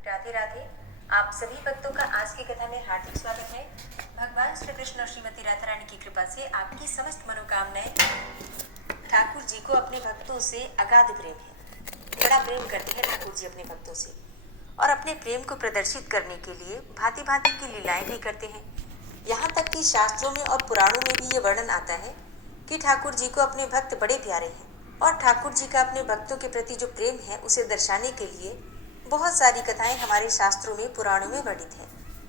राधे राधे। आप सभी भक्तों का आज की कथा में हार्दिक स्वागत है। भगवान श्री कृष्ण और श्रीमती राधा रानी की कृपा से आपकी समस्त मनोकामनाएं। ठाकुर जी को अपने भक्तों से अगाध प्रेम है। बड़ा प्रेम करते हैं ठाकुर जी अपने भक्तों से, और अपने प्रेम को प्रदर्शित करने के लिए भांति भांति की लीलाएं भी करते हैं। यहाँ तक कि शास्त्रों में और पुराणों में भी ये वर्णन आता है कि ठाकुर जी को अपने भक्त बड़े प्यारे हैं, और ठाकुर जी का अपने भक्तों के प्रति जो प्रेम है उसे दर्शाने के लिए बहुत सारी कथाएं हमारे शास्त्रों में पुराणों में वर्णित है।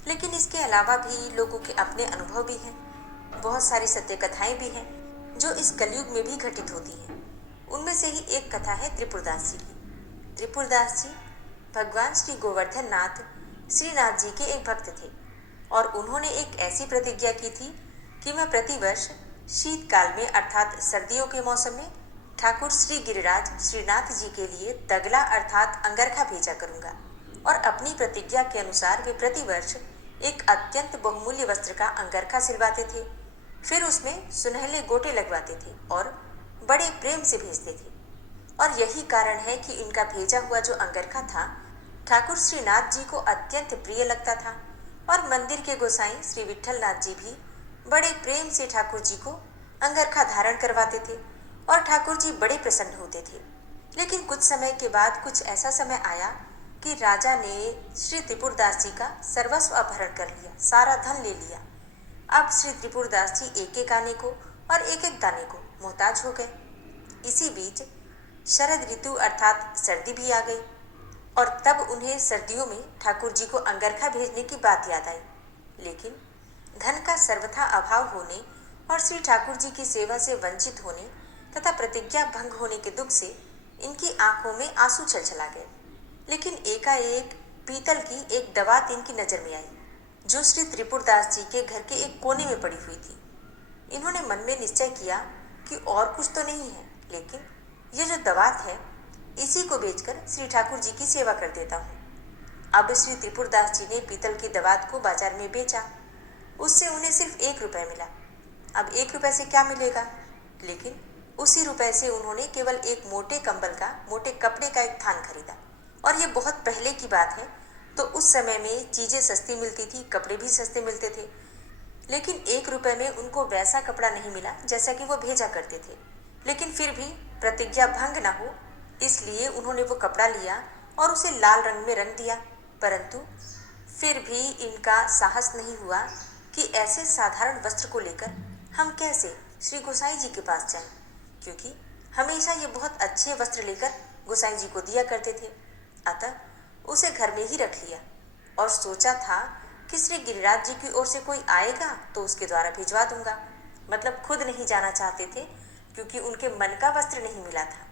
लेकिन इसके अलावा भी लोगों के अपने अनुभव भी हैं। बहुत सारी सत्य कथाएं भी हैं जो इस कलयुग में भी घटित होती हैं। उनमें से ही एक कथा है त्रिपुरदास जी की। त्रिपुरदास जी भगवान श्री गोवर्धन नाथ श्रीनाथ जी के एक भक्त थे, और उन्होंने एक ऐसी प्रतिज्ञा की थी कि मैं प्रतिवर्ष शीतकाल में अर्थात सर्दियों के मौसम में ठाकुर श्री गिरिराज श्रीनाथ जी के लिए तगला अर्थात अंगरखा भेजा करूंगा। और अपनी प्रतिज्ञा के अनुसार वे प्रतिवर्ष एक अत्यंत बहुमूल्य वस्त्र का अंगरखा सिलवाते थे, फिर उसमें सुनहले गोटे लगवाते थे और बड़े प्रेम से भेजते थे। और यही कारण है कि इनका भेजा हुआ जो अंगरखा था ठाकुर श्रीनाथ जी को अत्यंत प्रिय लगता था, और मंदिर के गोसाई श्री विठलनाथ जी भी बड़े प्रेम से ठाकुर जी को अंगरखा धारण करवाते थे, और ठाकुर जी बड़े प्रसन्न होते थे। लेकिन कुछ समय के बाद कुछ ऐसा समय आया कि राजा ने श्री त्रिपुरदास जी का सर्वस्व अपहरण कर लिया, सारा धन ले लिया। अब श्री त्रिपुरदास जी एक एक आने को और एक एक दाने को मोहताज हो गए। इसी बीच शरद ऋतु अर्थात सर्दी भी आ गई, और तब उन्हें सर्दियों में ठाकुर जी को अंगरखा भेजने की बात याद आई। लेकिन धन का सर्वथा अभाव होने और श्री ठाकुर जी की सेवा से वंचित होने तथा प्रतिज्ञा भंग होने के दुख से इनकी आंखों में आंसू छलछला गए। लेकिन एकाएक पीतल की एक दवात इनकी नजर में आई, जो श्री त्रिपुरदास जी के घर के एक कोने में पड़ी हुई थी। इन्होंने मन में निश्चय किया कि और कुछ तो नहीं है, लेकिन ये जो दवात है इसी को बेचकर श्री ठाकुर जी की सेवा कर देता हूँ। अब श्री त्रिपुरदास जी ने पीतल की दवात को बाजार में बेचा। उससे उन्हें सिर्फ 1 रुपये मिला। अब 1 रुपये से क्या मिलेगा, लेकिन उसी रुपए से उन्होंने केवल एक मोटे कंबल का, मोटे कपड़े का एक थान खरीदा। और ये बहुत पहले की बात है, तो उस समय में चीजें सस्ती मिलती थी, कपड़े भी सस्ते मिलते थे। लेकिन 1 रुपये में उनको वैसा कपड़ा नहीं मिला जैसा कि वो भेजा करते थे। लेकिन फिर भी प्रतिज्ञा भंग न हो इसलिए उन्होंने वो कपड़ा लिया और उसे लाल रंग में रंग दिया। परंतु फिर भी इनका साहस नहीं हुआ कि ऐसे साधारण वस्त्र को लेकर हम कैसे श्री गोसाई जी के पास जाएं, क्योंकि हमेशा ये बहुत अच्छे वस्त्र लेकर गोसाई जी को दिया करते थे। अतः उसे घर में ही रख लिया और सोचा था कि श्री गिरिराज जी की ओर से कोई आएगा तो उसके द्वारा भिजवा दूंगा। मतलब खुद नहीं जाना चाहते थे, क्योंकि उनके मन का वस्त्र नहीं मिला था।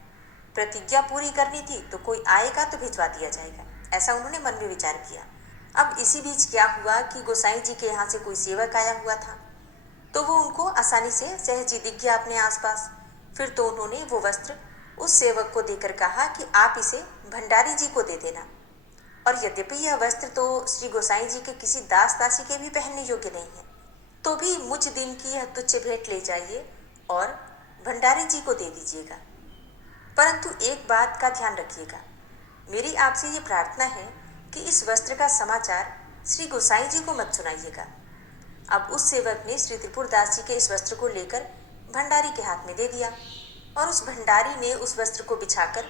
प्रतिज्ञा पूरी करनी थी तो कोई आएगा तो भिजवा दिया जाएगा, ऐसा उन्होंने मन में विचार किया। अब इसी बीच क्या हुआ कि गोसाई जी के यहाँ से कोई सेवक आया हुआ था, तो वो उनको आसानी से सहज ही दिख गया अपने आसपास। फिर तो उन्होंने वो वस्त्र उस सेवक को देकर कहा कि आप इसे भंडारी जी को दे देना। और यद्यपि यह वस्त्र तो श्री गोसाई जी के किसी दास दासी के भी पहनने योग्य नहीं है, तो भी मुझ दिन की यह तुच्छ भेंट ले जाइए और भंडारी जी को दे दीजिएगा। परंतु एक बात का ध्यान रखिएगा, मेरी आपसे ये प्रार्थना है कि इस वस्त्र का समाचार श्री गोसाई जी को मत सुनाइएगा। अब उस सेवक ने श्री त्रिपुरदास जी के इस वस्त्र को लेकर भंडारी के हाथ में दे दिया, और उस भंडारी ने उस वस्त्र को बिछाकर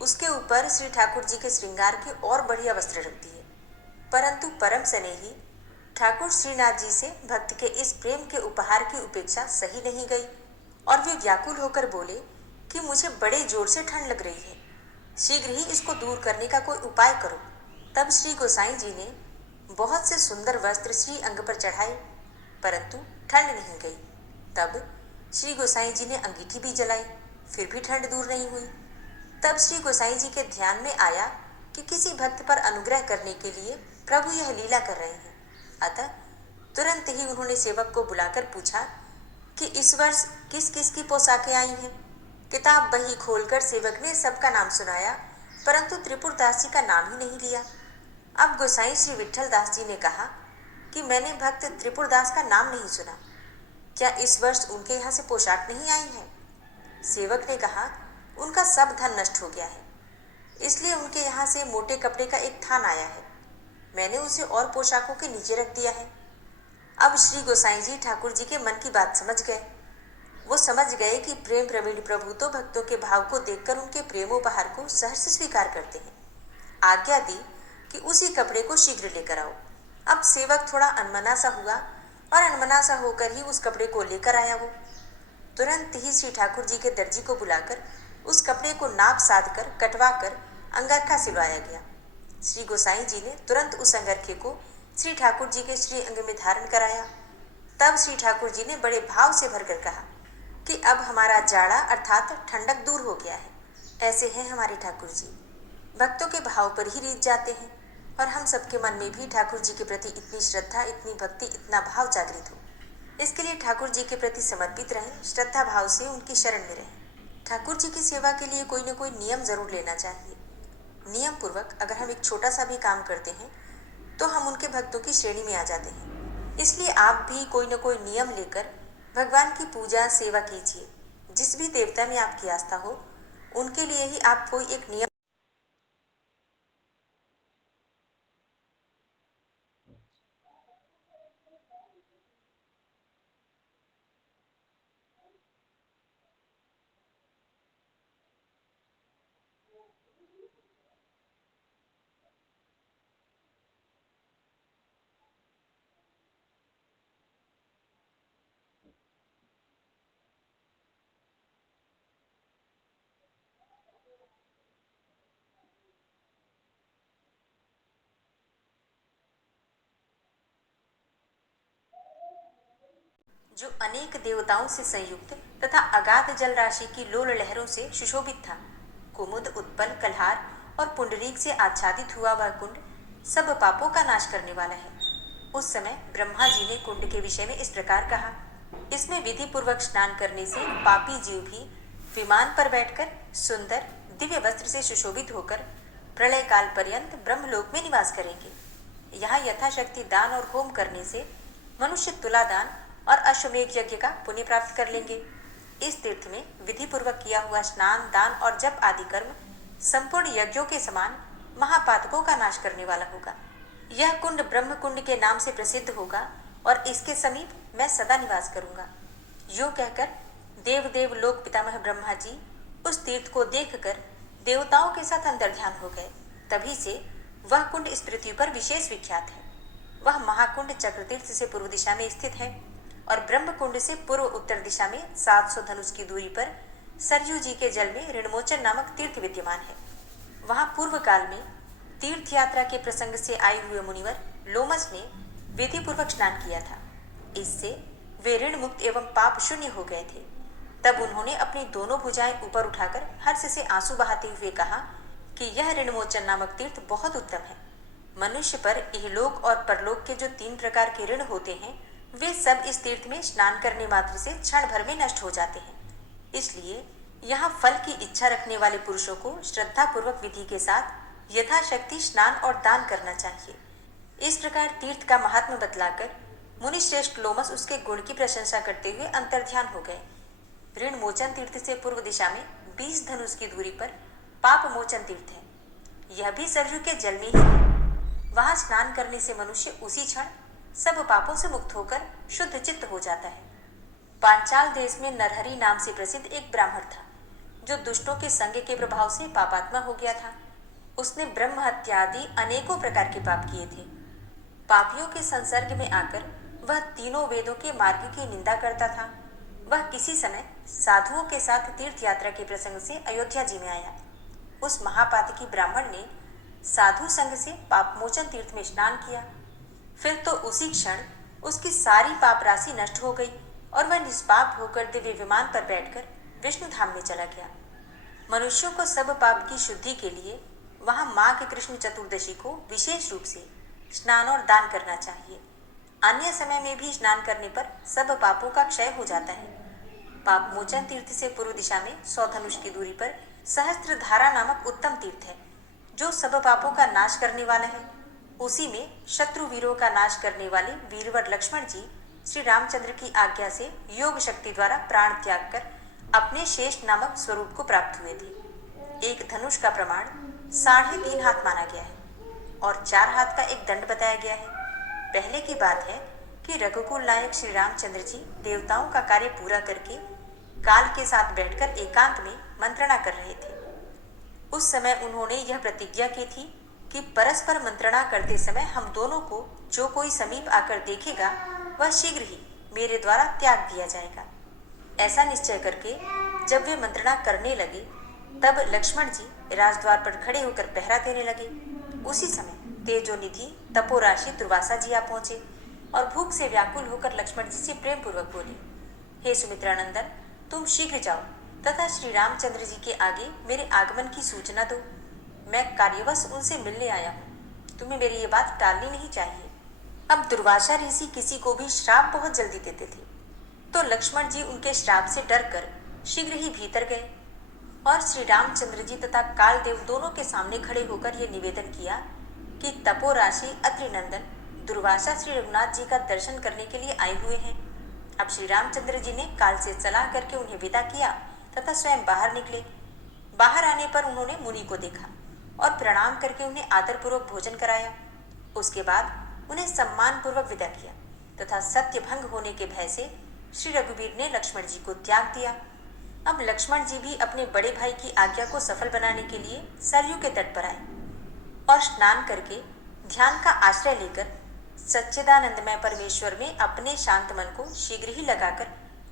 उसके ऊपर श्री ठाकुर जी के श्रृंगार के और बढ़िया वस्त्र रख दिए। परंतु परम स्नेही ठाकुर श्रीनाथ जी से भक्त के इस प्रेम के उपहार की उपेक्षा सही नहीं गई, और वे व्याकुल होकर बोले कि मुझे बड़े जोर से ठंड लग रही है, शीघ्र ही इसको दूर करने का कोई उपाय करो। तब श्री गोसाई जी ने बहुत से सुंदर वस्त्र श्री अंग पर चढ़ाए, परंतु ठंड नहीं गई। तब श्री गोसाई जी ने अंगीठी भी जलाई, फिर भी ठंड दूर नहीं हुई। तब श्री गोसाई जी के ध्यान में आया कि किसी भक्त पर अनुग्रह करने के लिए प्रभु यह लीला कर रहे हैं। अतः तुरंत ही उन्होंने सेवक को बुलाकर पूछा कि इस वर्ष किस किस की पोशाकें आई हैं। किताब बही खोलकर सेवक ने सबका नाम सुनाया, परंतु त्रिपुरदास जी का नाम ही नहीं लिया। अब गोसाई श्री विठलदास जी ने कहा कि मैंने भक्त त्रिपुरदास का नाम नहीं सुना, क्या इस वर्ष उनके यहाँ से पोशाक नहीं आई है? सेवक ने कहा उनका सब धन नष्ट हो गया है, इसलिए उनके यहाँ से मोटे कपड़े का एक थान आया है, मैंने उसे और पोशाकों के नीचे रख दिया है। अब श्री गोसाई जी ठाकुर जी के मन की बात समझ गए। वो समझ गए कि प्रेम प्रवीण प्रभु तो भक्तों के भाव को देखकर उनके प्रेमोपहार को सहर्ष स्वीकार करते हैं। आज्ञा दी कि उसी कपड़े को शीघ्र लेकर आओ। अब सेवक थोड़ा अनमना सा हुआ और अनमना सा होकर ही उस कपड़े को लेकर आया। वो तुरंत ही श्री ठाकुर जी के दर्जी को बुलाकर उस कपड़े को नाप साध कर कटवा कर अंगरखा सिलवाया गया। श्री गोसाई जी ने तुरंत उस अंगरखे को श्री ठाकुर जी के श्री अंग में धारण कराया। तब श्री ठाकुर जी ने बड़े भाव से भरकर कहा कि अब हमारा जाड़ा अर्थात ठंडक दूर हो गया है। ऐसे हैं हमारे ठाकुर जी, भक्तों के भाव पर ही रीझ जाते हैं और हम सबके मन में भी ठाकुर जी के प्रति इतनी श्रद्धा, इतनी भक्ति, इतना भाव जागृत हो। इसके लिए ठाकुर जी के प्रति समर्पित रहें, श्रद्धा भाव से उनकी शरण में रहें। ठाकुर जी की सेवा के लिए कोई न कोई नियम जरूर लेना चाहिए। नियम पूर्वक अगर हम एक छोटा सा भी काम करते हैं तो हम उनके भक्तों की श्रेणी में आ जाते हैं। इसलिए आप भी कोई न कोई नियम लेकर भगवान की पूजा सेवा कीजिए। जिस भी देवता में आपकी आस्था हो उनके लिए ही आप कोई एक नियम जो अनेक देवताओं से संयुक्त तथा अगाध जल राशि की लोल लहरों से सुशोभित था। कुमुद, उत्पल, कल्हार और पुंडरीक से आच्छादित हुआ वह कुंड सब पापों का नाश करने वाला है। उस समय ब्रह्मा जी ने कुंड के विषय में इस प्रकार कहा, इसमें विधि पूर्वक स्नान करने से पापी जीव भी विमान पर बैठकर सुंदर दिव्य वस्त्र से सुशोभित होकर प्रलय काल पर्यंत ब्रह्मलोक में निवास करेंगे। यहाँ यथाशक्ति दान और होम करने से मनुष्य तुला दान और अश्वमेध यज्ञ का पुण्य प्राप्त कर लेंगे। इस तीर्थ में विधि पूर्वक किया हुआ स्नान, दान और जप आदि कर्म संपूर्ण यज्ञों के समान महापातकों का नाश करने वाला होगा। यह कुंड ब्रह्म कुंड के नाम से प्रसिद्ध होगा और इसके समीप मैं सदा निवास करूंगा। यूं कहकर देव देव लोक पितामह ब्रह्मा जी उस तीर्थ को देखकर देवताओं के साथ अंतर्ध्यान हो गए। तभी से वह कुंड इस पृथ्वी पर विशेष विख्यात है। वह महाकुंड चक्रतीर्थ से पूर्व दिशा में स्थित है और ब्रह्म कुंड से पूर्व उत्तर दिशा में 700 धनुष की दूरी पर सरयू जी के जल में ऋणमोचन नामक तीर्थ विद्यमान है। वहां पूर्व काल में तीर्थ यात्रा के प्रसंग से आए हुए मुनिवर लोमस ने विधि पूर्वक स्नान किया था। इससे वे ऋण मुक्त एवं पाप शून्य हो गए थे। तब उन्होंने अपनी दोनों भुजाएं ऊपर उठाकर हर्ष से आंसू बहाते हुए कहा कि यह ऋणमोचन नामक तीर्थ बहुत उत्तम है। मनुष्य पर इहलोक और परलोक के जो 3 प्रकार के ऋण होते हैं वे सब इस तीर्थ में स्नान करने मात्र से क्षण भर में नष्ट हो जाते हैं। इसलिए यहाँ फल की इच्छा रखने वाले पुरुषों को श्रद्धा पूर्वक विधि के साथ यथाशक्ति स्नान और दान करना चाहिए। इस प्रकार तीर्थ का महात्म्य बतलाकर मुनि श्रेष्ठ लोमस उसके गुण की प्रशंसा करते हुए अंतर्ध्यान हो गए। ऋण मोचन तीर्थ से पूर्व दिशा में 20 धनुष की दूरी पर पाप मोचन तीर्थ है। यह भी सरयू के जल में ही है। वहां स्नान करने से मनुष्य उसी क्षण सब पापों से मुक्त होकर शुद्ध चित्त हो जाता है। पांचाल देश में नरहरि नाम से प्रसिद्ध एक ब्राह्मण था जो दुष्टों के संग के प्रभाव से पापात्मा हो गया था। उसने ब्रह्म हत्या आदि अनेकों प्रकार के पाप किए थे। पापियों के संसर्ग में आकर वह तीनों वेदों के मार्ग की निंदा करता था। वह किसी समय साधुओं के साथ तीर्थ यात्रा के प्रसंग से अयोध्या जी में आया। उस महापातकी ब्राह्मण ने साधु संग से पापमोचन तीर्थ में स्नान किया। फिर तो उसी क्षण उसकी सारी पाप राशि नष्ट हो गई और वह निष्पाप होकर दिव्य विमान पर बैठकर विष्णु धाम में चला गया। मनुष्यों को सब पाप की शुद्धि के लिए वहां माघ कृष्ण चतुर्दशी को विशेष रूप से स्नान और दान करना चाहिए। अन्य समय में भी स्नान करने पर सब पापों का क्षय हो जाता है। पापमोचन तीर्थ से पूर्व दिशा में 100 धनुष की दूरी पर सहस्त्रधारा नामक उत्तम तीर्थ है जो सब पापों का नाश करने वाला है। उसी में शत्रु वीरों का नाश करने वाले वीरवर लक्ष्मण जी श्री रामचंद्र की आज्ञा से योग शक्ति द्वारा प्राण त्याग कर अपने शेष नामक स्वरूप को प्राप्त हुए थे। एक धनुष का प्रमाण 3.5 हाथ माना गया है। और 4 हाथ का एक दंड बताया गया है। पहले की बात है कि रघुकुल नायक श्री रामचंद्र जी देवताओं का कार्य पूरा करके काल के साथ बैठकर एकांत में मंत्रणा कर रहे थे। उस समय उन्होंने यह प्रतिज्ञा की थी कि परस्पर मंत्रणा करते समय हम दोनों को जो कोई समीप आकर देखेगा वह शीघ्र ही मेरे द्वारा त्याग दिया जाएगा। ऐसा निश्चय करके जब वे मंत्रणा करने लगे तब लक्ष्मण जी राजद्वार पर खड़े होकर पहरा देने लगे। उसी समय तेजोनिधि तपोराशि दुर्वासा जी आ पहुंचे और भूख से व्याकुल होकर लक्ष्मण जी से प्रेम पूर्वक बोले, हे सुमित्रानंदन, तुम शीघ्र जाओ तथा श्री रामचंद्र जी के आगे मेरे आगमन की सूचना दो। मैं कार्यवश उनसे मिलने आया हूँ, तुम्हें मेरी ये बात टालनी नहीं चाहिए। अब दुर्वासा ऋषि किसी को भी श्राप बहुत जल्दी देते थे, तो लक्ष्मण जी उनके श्राप से डरकर शीघ्र ही भीतर गए और श्री रामचंद्र जी तथा कालदेव दोनों के सामने खड़े होकर यह निवेदन किया कि तपोराशि अत्रि नंदन दुर्वासा श्री रघुनाथ जी का दर्शन करने के लिए आए हुए हैं। अब श्री रामचंद्र जी ने काल से सलाह करके उन्हें विदा किया तथा स्वयं बाहर निकले। बाहर आने पर उन्होंने मुनि को देखा और प्रणाम करके उन्हें आदरपूर्वक भोजन कराया। उसके बाद उन्हें सम्मान पूर्वक विदा किया तथा सत्य भंग होने के भय से श्री रघुवीर ने लक्ष्मण जी को त्याग दिया। अब लक्ष्मण जी भी अपने बड़े भाई की आज्ञा को सफल बनाने के लिए सरयू के तट पर आए और स्नान करके ध्यान का आश्रय लेकर सच्चिदानंदमय परमेश्वर में अपने शांत मन को शीघ्र ही लगाकर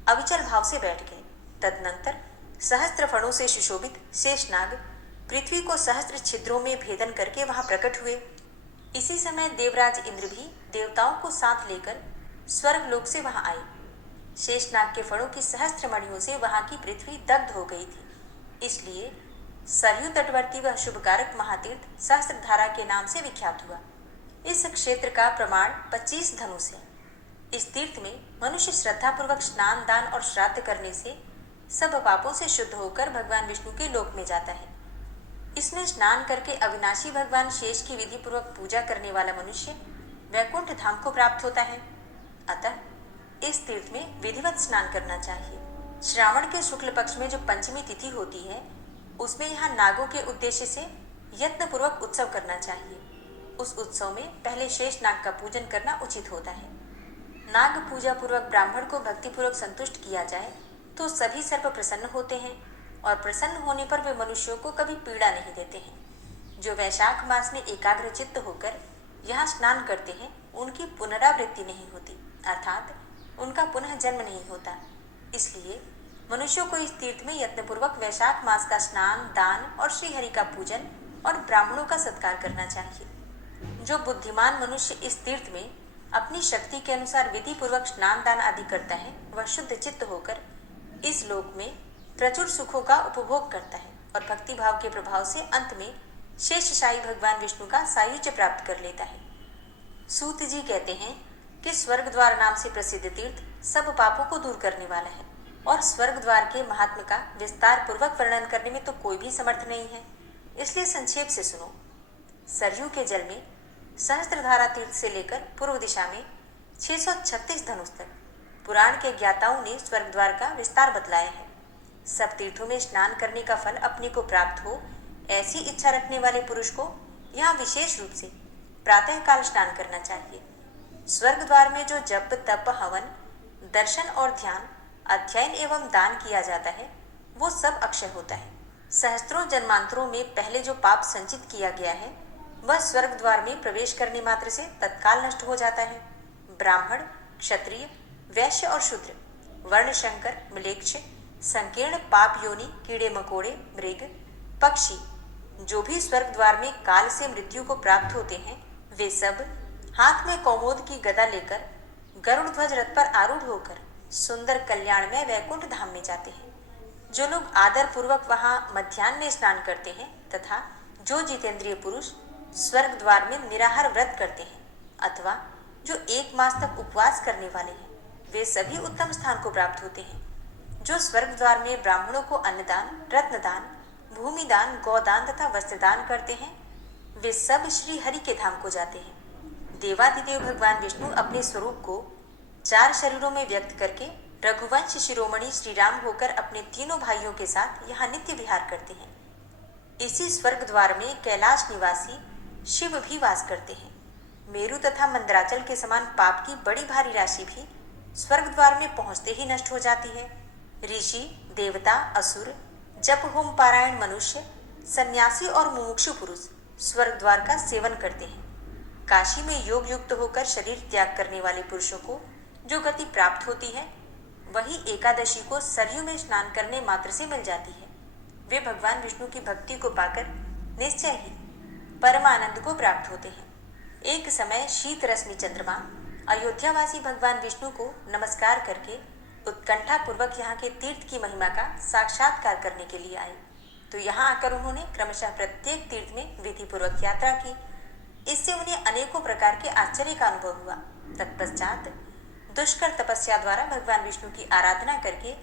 अविचल भाव से बैठ गए। तदनंतर सहस्त्र फणों से सुशोभित शेषनाग पृथ्वी को सहस्त्र छिद्रों में भेदन करके वहां प्रकट हुए। इसी समय देवराज इंद्र भी देवताओं को साथ लेकर स्वर्गलोक से वहां आए। शेषनाग के फणों की सहस्त्र मणियों से वहां की पृथ्वी दग्ध हो गई थी, इसलिए सरयू तटवर्ती वह शुभकारक महातीर्थ सहस्त्रधारा के नाम से विख्यात हुआ। इस क्षेत्र का प्रमाण 25 धनुष है। इस तीर्थ में मनुष्य श्रद्धापूर्वक स्नान दान और श्राद्ध करने से सब पापों से शुद्ध होकर भगवान विष्णु के लोक में जाता है। इसमें स्नान करके अविनाशी भगवान शेष की विधि पूर्वक पूजा करने वाला मनुष्य वैकुंठ धाम को प्राप्त होता है। अतः इस तीर्थ में विधिवत स्नान करना चाहिए। श्रावण के शुक्ल पक्ष में जो पंचमी तिथि होती है उसमें यहाँ नागों के उद्देश्य से यत्न पूर्वक उत्सव करना चाहिए। उस उत्सव में पहले शेष नाग का पूजन करना उचित होता है। नाग पूजा पूर्वक ब्राह्मण को भक्तिपूर्वक संतुष्ट किया जाए तो सभी सर्प प्रसन्न होते हैं और प्रसन्न होने पर वे मनुष्यों को कभी पीड़ा नहीं देते हैं। जो वैशाख मास में एकाग्र चित्त होकर यहाँ स्नान करते हैं उनकी पुनरावृत्ति नहीं होती, अर्थात उनका पुनः जन्म नहीं होता। इसलिए मनुष्यों को इस तीर्थ में यत्नपूर्वक वैशाख मास का स्नान दान और श्रीहरि का पूजन और ब्राह्मणों का सत्कार करना चाहिए। जो बुद्धिमान मनुष्य इस तीर्थ में अपनी शक्ति के अनुसार विधि पूर्वक स्नान दान आदि करता है वह शुद्ध चित्त होकर इस लोक में प्रचुर सुखों का उपभोग करता है और भक्ति भाव के प्रभाव से अंत में शेषशायी भगवान विष्णु का सायुज्य प्राप्त कर लेता है। सूत जी कहते हैं कि स्वर्ग द्वार नाम से प्रसिद्ध तीर्थ सब पापों को दूर करने वाला है और स्वर्ग द्वार के महात्म का विस्तार पूर्वक वर्णन करने में तो कोई भी समर्थ नहीं है, इसलिए संक्षेप से सुनो। सरयू के जल में सहस्त्रधारा तीर्थ से लेकर पूर्व दिशा में 636 धनुष तक पुराण के ज्ञाताओं ने स्वर्ग द्वार का विस्तार बतलाया है। सब तीर्थों में स्नान करने का फल अपने को प्राप्त हो ऐसी इच्छा रखने वाले पुरुष को यहाँ विशेष रूप से प्रातः काल स्नान करना चाहिए। स्वर्ग द्वार में जो जप तप हवन दर्शन और ध्यान अध्ययन एवं दान किया जाता है वो सब अक्षय होता है। सहस्त्रों जन्मांतरों में पहले जो पाप संचित किया गया है वह स्वर्ग द्वार में प्रवेश करने मात्र से तत्काल नष्ट हो जाता है। ब्राह्मण क्षत्रिय वैश्य और शूद्र वर्ण शंकर म्लेच्छ संकीर्ण पाप योनि कीड़े मकोड़े मृग पक्षी जो भी स्वर्ग द्वार में काल से मृत्यु को प्राप्त होते हैं वे सब हाथ में कौमोद की गदा लेकर गरुड़ ध्वज रथ पर आरूढ़ होकर सुंदर कल्याणमय वैकुंठ धाम में जाते हैं। जो लोग आदर पूर्वक वहां मध्याह्न में स्नान करते हैं तथा जो जितेंद्रिय पुरुष स्वर्ग द्वार में निराहार व्रत करते हैं अथवा जो 1 मास तक उपवास करने वाले हैं वे सभी उत्तम स्थान को प्राप्त होते हैं। जो स्वर्ग द्वार में ब्राह्मणों को अन्नदान रत्नदान भूमिदान गौदान तथा वस्त्रदान करते हैं वे सब श्री हरि के धाम को जाते हैं। देवाधिदेव भगवान विष्णु अपने स्वरूप को 4 शरीरों में व्यक्त करके रघुवंश शिरोमणि श्री राम होकर अपने तीनों भाइयों के साथ यहाँ नित्य विहार करते हैं। इसी स्वर्ग द्वार में कैलाश निवासी शिव भी वास करते हैं। मेरु तथा मंदराचल के समान पाप की बड़ी भारी राशि भी स्वर्ग द्वार में पहुंचते ही नष्ट हो जाती है। ऋषि, देवता, असुर, जप होम पारायण मनुष्य, सन्यासी और मुमुक्षु पुरुष स्वर्ग द्वार का सेवन करते हैं। काशी में योग युक्त होकर शरीर त्याग करने वाले पुरुषों को जो गति प्राप्त होती है, वही एकादशी को सरयू में स्नान करने मात्र से मिल जाती है। वे भगवान विष्णु की भक्ति को पाकर निश्चय ही परमानंद को प्राप्त होते हैं। एक समय शीत रश्मि चंद्रमा अयोध्यावासी भगवान विष्णु को नमस्कार करके उत्कंठा पूर्वक यहाँ के तीर्थ की महिमा का साक्षात्कार करने के लिए आए। तो यहाँ आकर उन्होंने क्रमशः प्रत्येक तीर्थ में विधि पूर्वक यात्रा की। इससे उन्हें अनेकों प्रकार के आश्चर्य का अनुभव हुआ। तत्पश्चात दुष्कर तपस्या द्वारा भगवान विष्णु की आराधना करके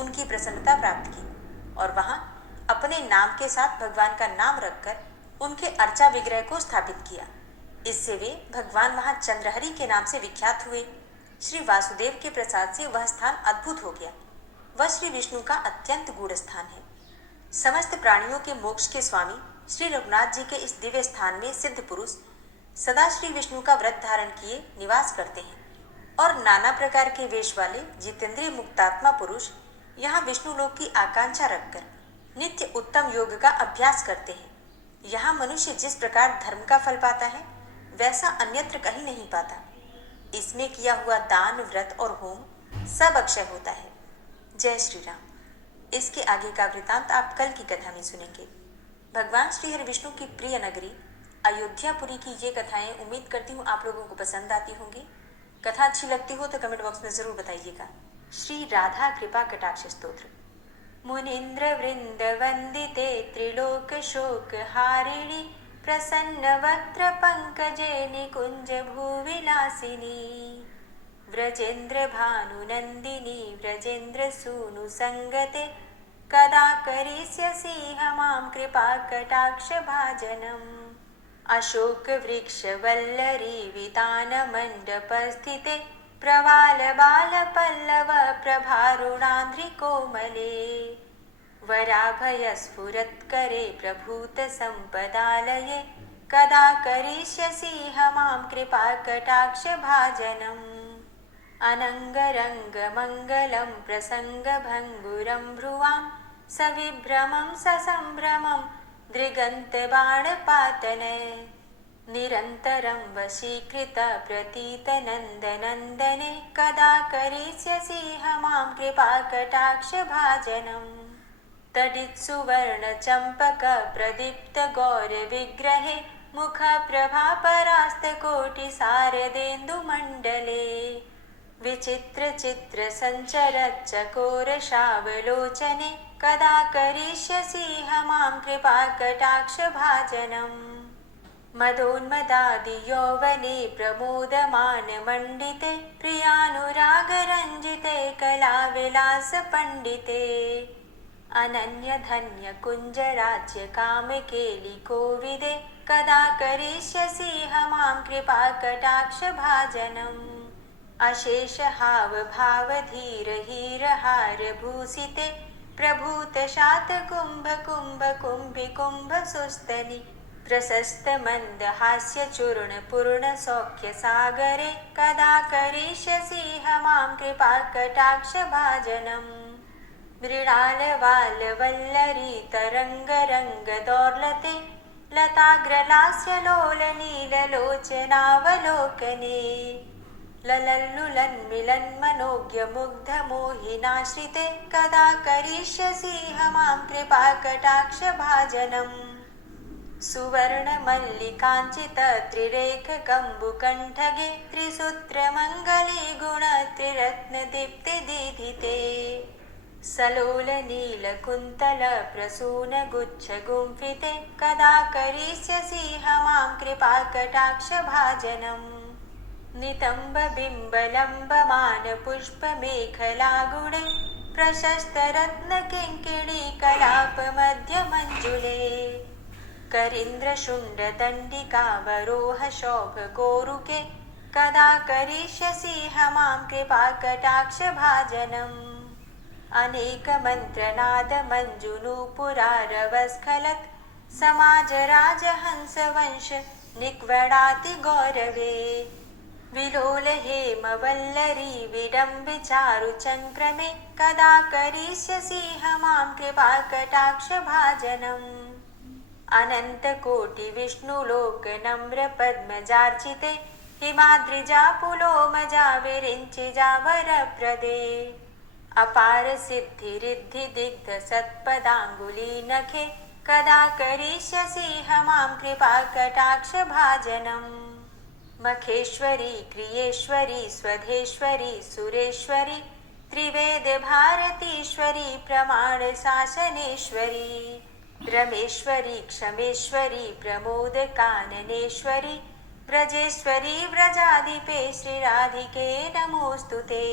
उनकी प्रसन्नता प्राप्त की और वहां अपने नाम के साथ भगवान का नाम रखकर उनके अर्चा विग्रह को स्थापित किया। इससे वे भगवान वहां चंद्रहरि के नाम से विख्यात हुए। श्री वासुदेव के प्रसाद से वह स्थान अद्भुत हो गया। वह श्री विष्णु का अत्यंत गूढ़ स्थान है। समस्त प्राणियों के मोक्ष के स्वामी श्री रघुनाथ जी के इस दिव्य स्थान में सिद्ध पुरुष सदा श्री विष्णु का व्रत धारण किए निवास करते हैं और नाना प्रकार के वेश वाले जितेंद्रिय मुक्तात्मा पुरुष यहाँ विष्णु लोक की आकांक्षा रखकर नित्य उत्तम योग का अभ्यास करते हैं। यहाँ मनुष्य जिस प्रकार धर्म का फल पाता है, वैसा अन्यत्र कहीं नहीं पाता। इसमें किया हुआ दान, व्रत और होम सब अक्षय होता है। जय श्री राम। इसके आगे का वृतांत आप कल की कथा में सुनेंगे। भगवान श्री हरि विष्णु की प्रिय नगरी अयोध्यापुरी की ये कथाएं उम्मीद करती हूँ आप लोगों को पसंद आती होंगी। कथा अच्छी लगती हो तो कमेंट बॉक्स में जरूर बताइएगा। श्री राधा कृपा कटाक्ष स्तोत्र। मुनीन्द्र वृंद वंदिते त्रिलोक शोक हारिणी प्रसन्न वक्त्र पंकजे निकुंज भूविलासिनी व्रजेन्द्र भानुनंदिनी व्रजेन्द्र सूनु संगते कदा करिष्यसि हमां कृपा कटाक्ष भाजनम्। अशोक वृक्ष वल्लरी वितान मंडपस्थिते प्रवाल बाल पल्लव प्रभारुणांध्रि कोमले वराभय स्फुरत्करे प्रभूत संपदालये कदा करिष्यसि हमां कृपा कटाक्ष भाजनम्। अनंगरंग मंगलम प्रसंग भंगुरं भ्रुवां सविभ्रमं ससंभ्रमं दृगंत बाणपातने निरन्तरं वशीकृत प्रतीत नन्दनन्दने कदा करिष्यसि हमां कृपा कटाक्ष भाजनम्। तडित्सुवर्ण चंपक प्रदीप्त गौर विग्रहे मुख प्रभा परास्त कोटि सारदेन्दु मंडले विचित्र चित्र संचरत् चकोर शावलोचने कदा करिष्यसि हमां कृपा कटाक्ष भाजनम्। मदोन्मदादि यौवने प्रमोदमान मंडिते प्रियानुराग रंजिते कला विलास पंडिते अनन्य धन्य कुंज राज्य काम केलि कोविदे कदा करिष्यसि हमां कृपा कटाक्ष भाजनम्। अशेष हाव भाव धीर हीर हार भूषिते प्रभूत शात कुंभ कुंभ कुंभि कुंभ सुस्तनि प्रशस्त मंद हास्य चूर्ण पूर्ण सौख्य सागरे कदा करिष्यसि हमां कृपा कटाक्ष भाजनम्। मृणाल वाल वल्लरी तरंग रंग दौर्लते लताग्रलास्य लोल नील लोचनावलोकने ललल्लुलन्मिलन् मनोज्ञ मुग्ध मोहिनाश्रिते कदा करिष्यसि हमां कृपा कटाक्ष भाजनम्। सुवर्ण मल्लिकाञ्चित त्रिरेख कम्बुकण्ठगे त्रिसूत्र मङ्गली गुण त्रिरत्न दीप्ति दीधिते सलोल नील कुन्तल प्रसून गुच्छ गुंफिते कदा करिष्यसि हमां कृपा कटाक्ष भाजनम्। नितंब बिंबलंबमान पुष्प मेखला गुणे प्रशस्त रत्न किंकिणी कलाप मध्य मंजुले करींद्र शुंड दंडिका वरोह शोभ गोरुके कदा करिष्यसि हमां कृपा कटाक्ष भाजनम्। अनेक मंत्रनाद मंजुनूपुरारवस्खलत् समाज राजहंस वंश निक्वडाति गौरवे विलोल हेमवल्लरी विडम्बि चारुचङ्क्रमे कदा करिष्यसि मां कृपाकटाक्षभाजनम् अनन्तकोटिविष्णुलोकनम्रपद्मजार्चिते हिमाद्रिजापुलोमजा विरिञ्चिजावरप्रदे अपार सिद्धिरिद्धिदिग्धसत्पदाङ्गुलीनखे कदा करिष्यसि मां कृपाकटाक्षभाजनम् मखेश्वरी क्रियेश्वरी स्वधेश्वरी सुरेश्वरी त्रिवेदभारतीश्वरी प्रमाणशासनेश्वरी रमेश्वरी क्षमेश्वरी प्रमोदकाननेश्वरी व्रजेश्वरी व्रजाधिपे श्रीराधिके नमोऽस्तु ते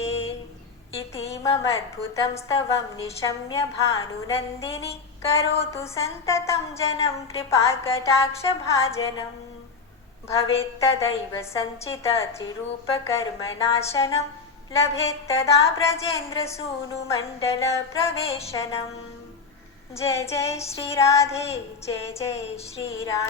इति ममद्भुतं स्तवं निशम्य भानुनन्दिनी करोतु सन्ततं जनं कृपाकटाक्षभाजनम् भवेत्तदैव सञ्चितत्रिरूपकर्मनाशनं लभेत्तदा ब्रजेन्द्रसूनुमण्डलप्रवेशनम् जय जय श्री राधे जय जय श्री राधे।